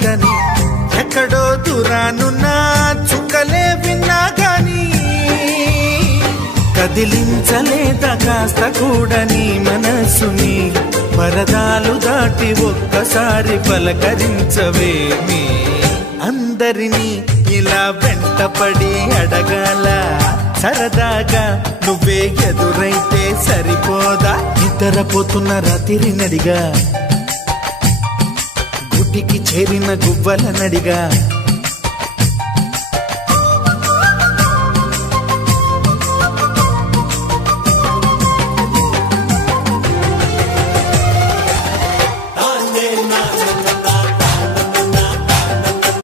మాటని ఎక్కడో దూరానున్నా చుక్కలే విన్నా గాని కదిలించలేదా కాస్త కూడా నీ మనసుని పరదాలు దాటి ఒక్కసారి పలకరించవేమి అందరినీ ఇలా వెంటపడి అడగాల సరదాగా నువ్వే ఎదురైతే సరిపోదా నిద్రపోతున్న రాత్రి నడిగా గుటికి చేరిన గువ్వల నడిగా